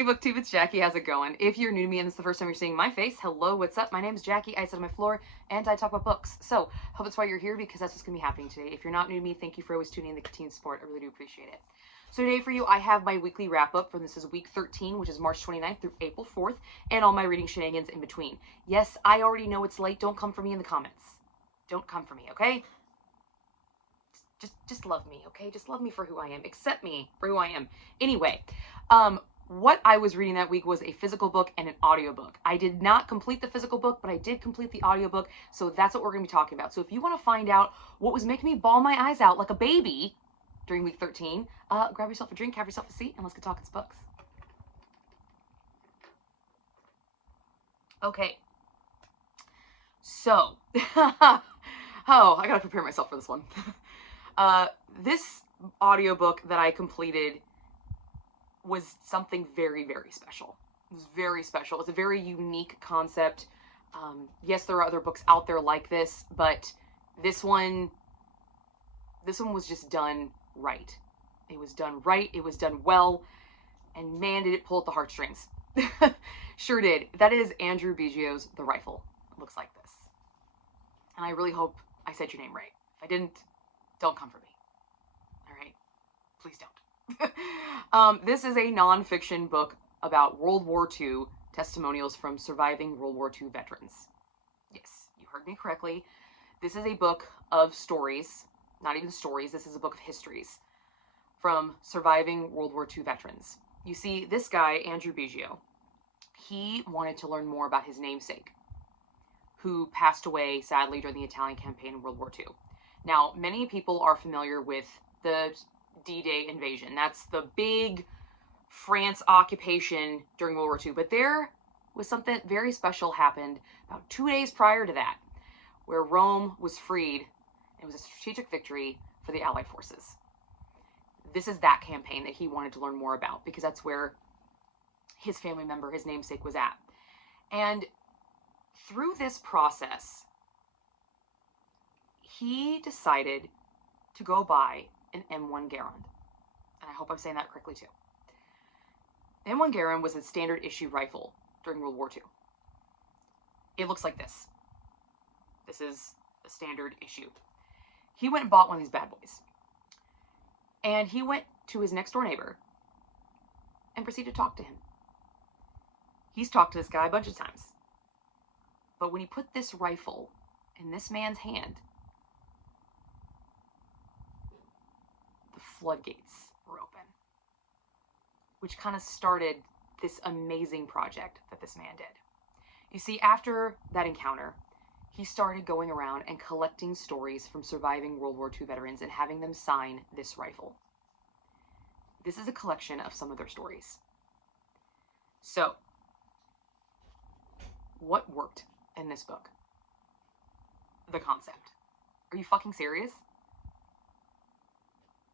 Hey BookTube, it's Jackie. How's it going? If you're new to me and this is the first time you're seeing my face, hello, what's up? My name's Jackie. I sit on my floor and I talk about books. So, hope that's why you're here, because that's what's going to be happening today. If you're not new to me, thank you for always tuning in the continued support. I really do appreciate it. So today for you, I have my weekly wrap-up from this is week 13, which is March 29th through April 4th, and all my reading shenanigans in between. Yes, I already know it's late. Don't come for me in the comments. Don't come for me, okay? Just love me, okay? Just love me for who I am. Accept me for who I am. Anyway, what I was reading that week was a physical book and an audiobook. I did not complete the physical book, but I did complete the audiobook, so that's what we're going to be talking about. So if you want to find out what was making me bawl my eyes out like a baby during week 13, grab yourself a drink, have yourself a seat, and let's get talking books. Okay. So, oh, I gotta prepare myself for this one. This audiobook that I completed was something very, very special. It was very special. It's a very unique concept. Yes, there are other books out there like this, but this one was just done right. It was done right. It was done well. And man, did it pull at the heartstrings. Sure did. That is Andrew Biggio's The Rifle. It looks like this. And I really hope I said your name right. If I didn't, don't come for me. All right? Please don't. This is a nonfiction book about World War II testimonials from surviving World War II veterans. Yes, you heard me correctly. This is a book of stories, not even stories, this is a book of histories from surviving World War II veterans. You see, this guy, Andrew Biggio, he wanted to learn more about his namesake, who passed away, sadly, during the Italian campaign in World War II. Now, many people are familiar with the D-Day invasion. That's the big France occupation during World War II. But there was something very special happened about 2 days prior to that, where Rome was freed. It was a strategic victory for the Allied forces. This is that campaign that he wanted to learn more about, because that's where his family member, his namesake, was at. And through this process, he decided to go buy an M1 Garand. And I hope I'm saying that correctly too. The M1 Garand was a standard issue rifle during World War II. It looks like this. This is a standard issue. He went and bought one of these bad boys. And he went to his next door neighbor and proceeded to talk to him. He's talked to this guy a bunch of times. But when he put this rifle in this man's hand, the floodgates were open, which kind of started this amazing project that this man did. You see, after that encounter, he started going around and collecting stories from surviving World War II veterans and having them sign this rifle. This is a collection of some of their stories. So, what worked in this book? The concept. Are you fucking serious?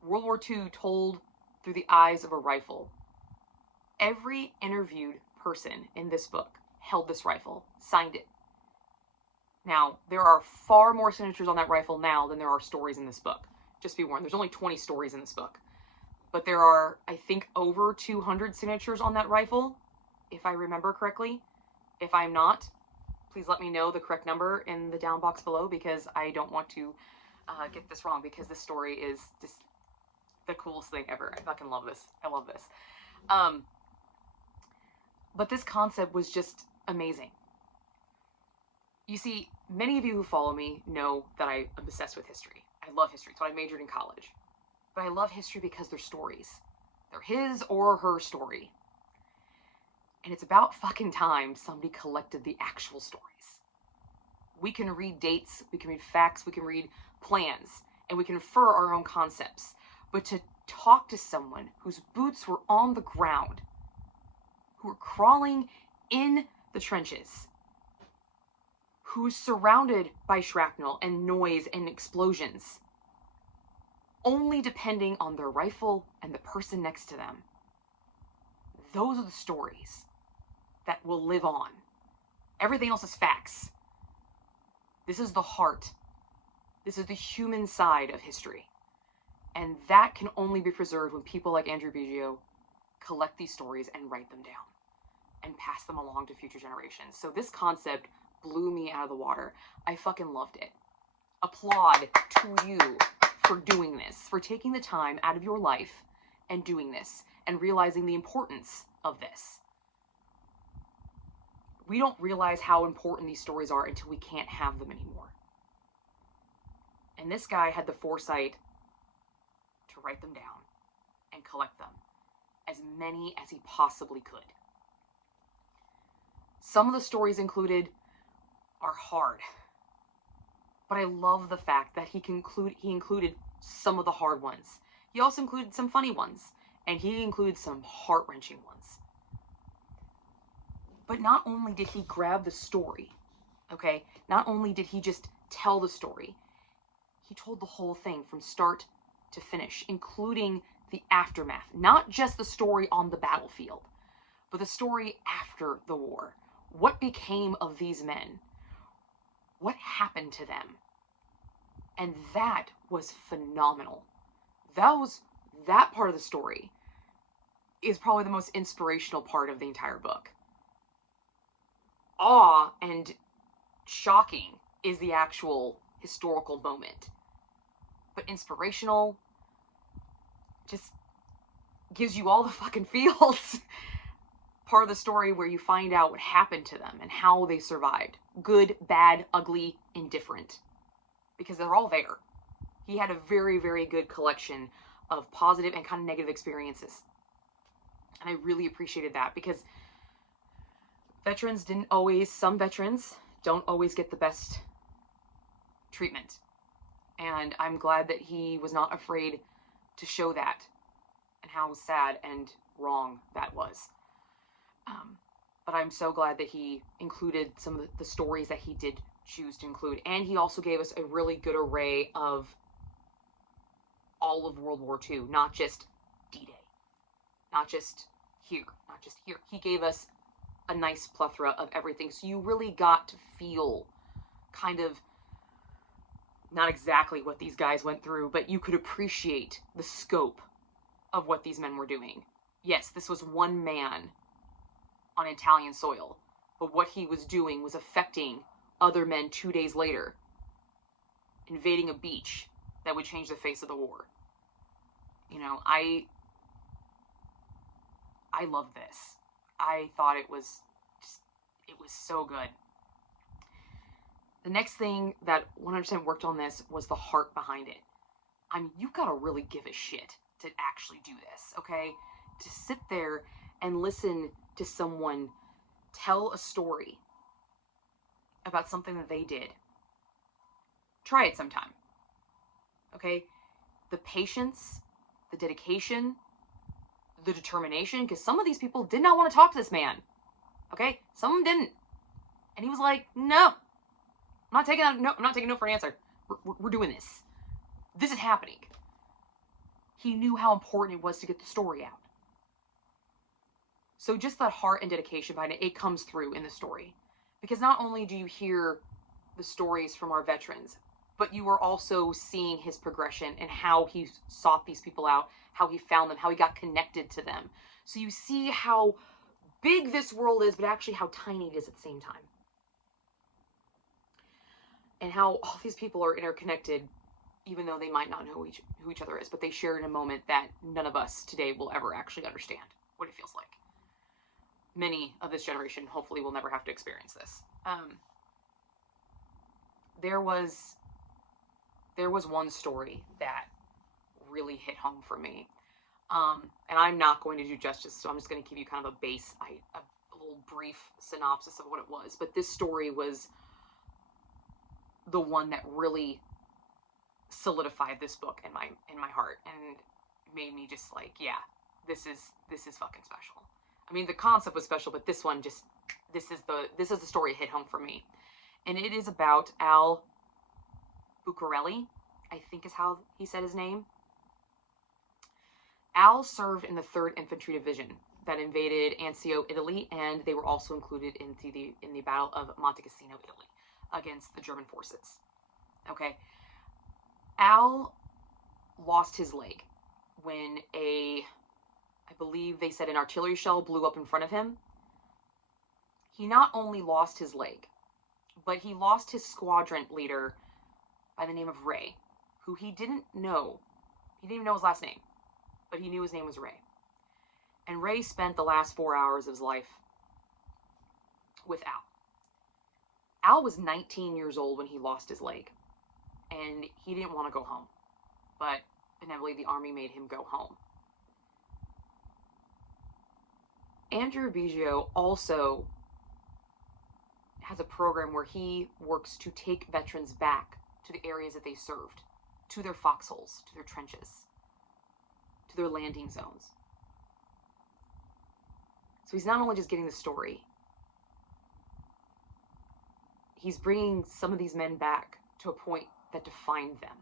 World War II told through the eyes of a rifle. Every interviewed person in this book held this rifle, signed it. Now, there are far more signatures on that rifle now than there are stories in this book. Just be warned, there's only 20 stories in this book. But there are, I think, over 200 signatures on that rifle, if I remember correctly. If I'm not, please let me know the correct number in the down box below, because I don't want to get this wrong, because this story is just the coolest thing ever. I fucking love this. I love this. But this concept was just amazing. You see, many of you who follow me know that I am obsessed with history. I love history. It's what I majored in college. But I love history because they're stories. They're his or her story. And it's about fucking time somebody collected the actual stories. We can read dates, we can read facts, we can read plans, and we can infer our own concepts. But to talk to someone whose boots were on the ground, who were crawling in the trenches, who's surrounded by shrapnel and noise and explosions, only depending on their rifle and the person next to them. Those are the stories that will live on. Everything else is facts. This is the heart. This is the human side of history. And that can only be preserved when people like Andrew Biggio collect these stories and write them down and pass them along to future generations. So this concept blew me out of the water. I fucking loved it. Applaud to you for doing this, for taking the time out of your life and doing this and realizing the importance of this. We don't realize how important these stories are until we can't have them anymore. And this guy had the foresight to write them down and collect them, as many as he possibly could. Some of the stories included are hard, but I love the fact that he included some of the hard ones. He also included some funny ones, and he included some heart-wrenching ones. But not only did he grab the story, okay? Not only did he just tell the story, he told the whole thing from start to finish, including the aftermath. Not just the story on the battlefield, but the story after the war. What became of these men? What happened to them? And that was phenomenal. That part of the story is probably the most inspirational part of the entire book. Awe and shocking is the actual historical moment. But inspirational just gives you all the fucking feels. Part of the story where you find out what happened to them and how they survived. Good, bad, ugly, indifferent. Because they're all there. He had a very, very good collection of positive and kind of negative experiences. And I really appreciated that because some veterans don't always get the best treatment. And I'm glad that he was not afraid to show that and how sad and wrong that was. But I'm so glad that he included some of the stories that he did choose to include. And he also gave us a really good array of all of World War II, not just D-Day, not just here. He gave us a nice plethora of everything. So you really got to feel kind of not exactly what these guys went through, but you could appreciate the scope of what these men were doing. Yes, this was one man on Italian soil, but what he was doing was affecting other men 2 days later, invading a beach that would change the face of the war. You know, I love this. I thought it was so good. The next thing that 100% worked on this was the heart behind it. I mean, you've got to really give a shit to actually do this, okay? To sit there and listen to someone tell a story about something that they did. Try it sometime, okay? The patience, the dedication, the determination, because some of these people did not want to talk to this man, okay? Some of them didn't. And he was like, no, I'm not taking no for an answer. We're doing this. This is happening. He knew how important it was to get the story out. So just that heart and dedication behind it, it comes through in the story. Because not only do you hear the stories from our veterans, but you are also seeing his progression and how he sought these people out, how he found them, how he got connected to them. So you see how big this world is, but actually how tiny it is at the same time. And how all these people are interconnected, even though they might not know who each other is, but they share in a moment that none of us today will ever actually understand what it feels like. Many of this generation hopefully will never have to experience this. There was one story that really hit home for me. And I'm not going to do justice, so I'm just going to give you kind of a little brief synopsis of what it was. But this story was the one that really solidified this book in my heart and made me just like, yeah, this is fucking special. I mean, the concept was special, but this one this is the story that hit home for me. And it is about Al Bucarelli, I think is how he said his name. Al served in the 3rd Infantry Division that invaded Anzio, Italy, and they were also included in the Battle of Monte Cassino, Italy, against the German forces. Okay. Al lost his leg when a I believe they said an artillery shell blew up in front of him. He not only lost his leg, but he lost his squadron leader by the name of Ray, who he didn't know. He didn't even know his last name, but he knew his name was Ray. And Ray spent the last 4 hours of his life with Al. Al was 19 years old when he lost his leg, and he didn't want to go home, but inevitably the army made him go home. Andrew Biggio also has a program where he works to take veterans back to the areas that they served, to their foxholes, to their trenches, to their landing zones. So he's not only just getting the story, he's bringing some of these men back to a point that defined them,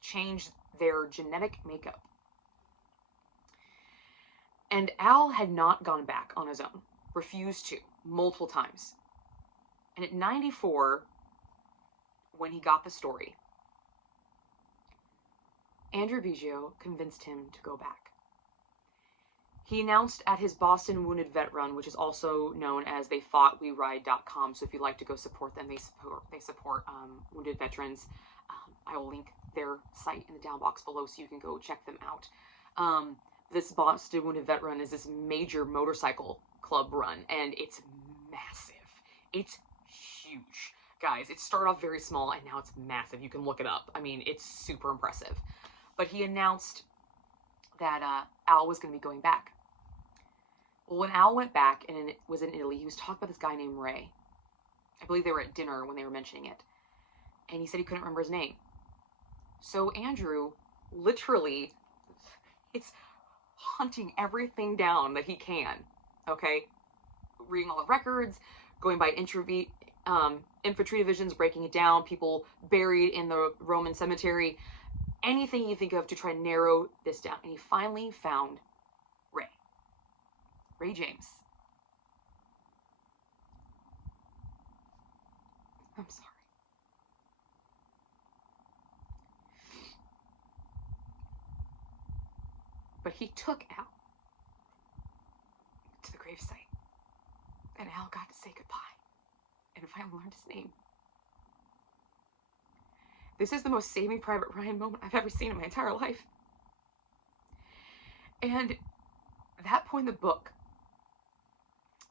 changed their genetic makeup. And Al had not gone back on his own, refused to, multiple times. And at 94, when he got the story, Andrew Biggio convinced him to go back. He announced at his Boston Wounded Vet Run, which is also known as theyfoughtweride.com. So if you'd like to go support them, they support wounded veterans. I will link their site in the down box below so you can go check them out. This Boston Wounded Vet Run is this major motorcycle club run, and it's massive. It's huge. Guys, it started off very small, and now it's massive. You can look it up. I mean, it's super impressive. But he announced that Al was going to be going back. Well, when Al went back and was in Italy, he was talking about this guy named Ray. I believe they were at dinner when they were mentioning it. And he said he couldn't remember his name. So Andrew, literally, it's hunting everything down that he can, okay? Reading all the records, going by infantry divisions, breaking it down, people buried in the Roman cemetery, anything you think of to try and narrow this down. And he finally found Ray James. I'm sorry. But he took Al to the gravesite, and Al got to say goodbye and finally learned his name. This is the most Saving Private Ryan moment I've ever seen in my entire life. And that point in the book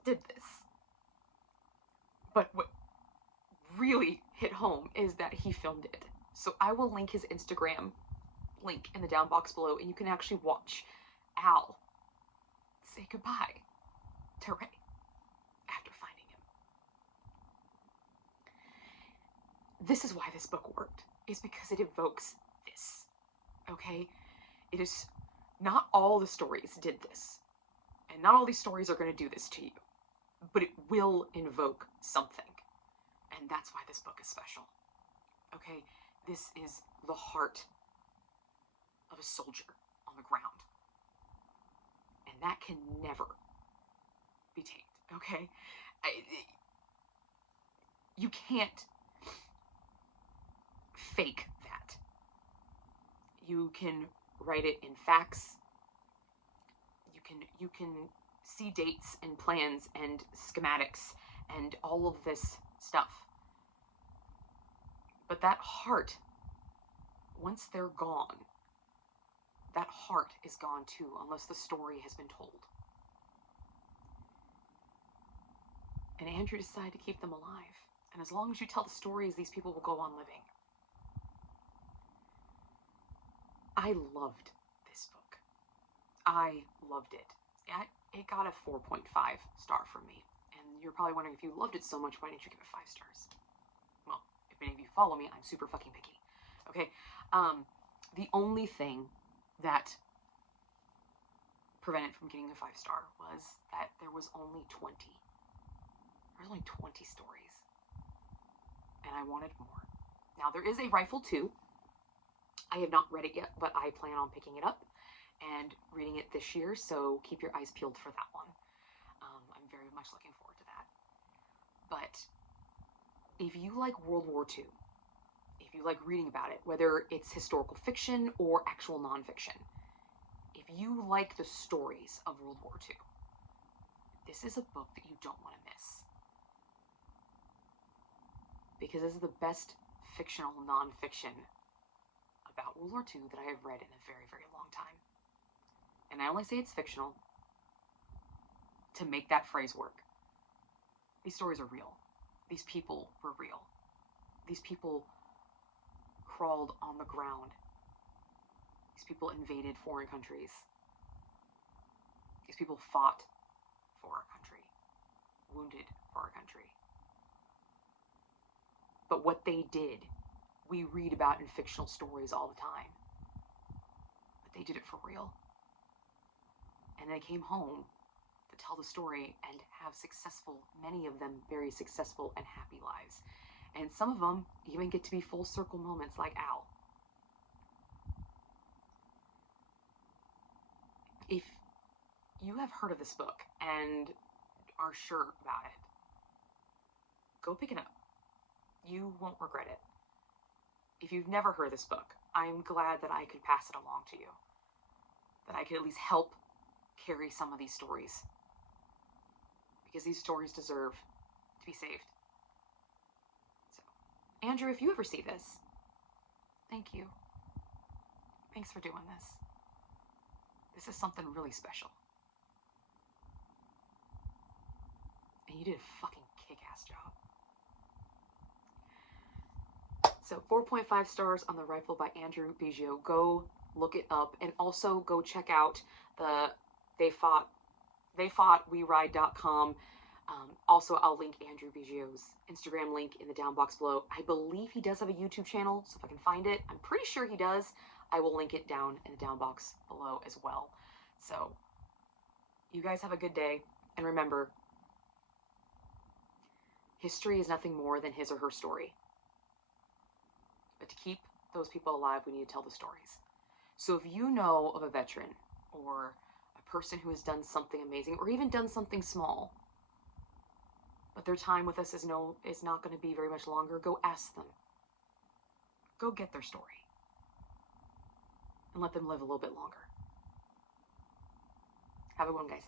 did this. But what really hit home is that he filmed it. So I will link his Instagram link in the down box below, and you can actually watch Al say goodbye to Ray after finding him. This is why this book worked, is because it evokes this, okay? It is not all the stories did this, and not all these stories are going to do this to you, but it will invoke something, and that's why this book is special, okay? This is the heart of a soldier on the ground, and that can never be tamed, okay? You can't fake that. You can write it in facts. You can see dates and plans and schematics and all of this stuff. But that heart, once they're gone, that heart is gone too, unless the story has been told. And Andrew decided to keep them alive. And as long as you tell the stories, these people will go on living. I loved this book. I loved it. It got a 4.5 star from me. And you're probably wondering, if you loved it so much, why didn't you give it 5 stars? Well, if any of you follow me, I'm super fucking picky. Okay? The only thing that prevented from getting a 5 star was that there was only 20. There's only 20 stories. And I wanted more. Now, there is a Rifle 2. I have not read it yet, but I plan on picking it up and reading it this year, so keep your eyes peeled for that one. I'm very much looking forward to that. But if you like World War II, if you like reading about it, whether it's historical fiction or actual nonfiction, if if you like the stories of World War II, this is a book that you don't want to miss. Because this is the best fictional nonfiction about World War II that I have read in a very, very long time. And I only say it's fictional to make that phrase work. These stories are real. These people were real. These people crawled on the ground. These people invaded foreign countries. These people fought for our country, wounded for our country. But what they did, we read about in fictional stories all the time. But they did it for real. And they came home to tell the story and have successful, many of them very successful and happy lives. And some of them even get to be full circle moments like Al. If you have heard of this book and are sure about it, go pick it up. You won't regret it. If you've never heard of this book, I'm glad that I could pass it along to you. That I could at least help carry some of these stories. Because these stories deserve to be saved. So, Andrew, if you ever see this, thank you. Thanks for doing this. This is something really special. And you did a fucking kick-ass job. So 4.5 stars on The Rifle by Andrew Biggio. Go look it up. And also go check out the theyfoughtweride.com. Also, I'll link Andrew Biggio's Instagram link in the down box below. I believe he does have a YouTube channel, so if I can find it, I'm pretty sure he does. I will link it down in the down box below as well. So, you guys have a good day. And remember, history is nothing more than his or her story. But to keep those people alive, we need to tell the stories. So if you know of a veteran or a person who has done something amazing or even done something small, but their time with us is not going to be very much longer, go ask them. Go get their story. And let them live a little bit longer. Have a good one, guys.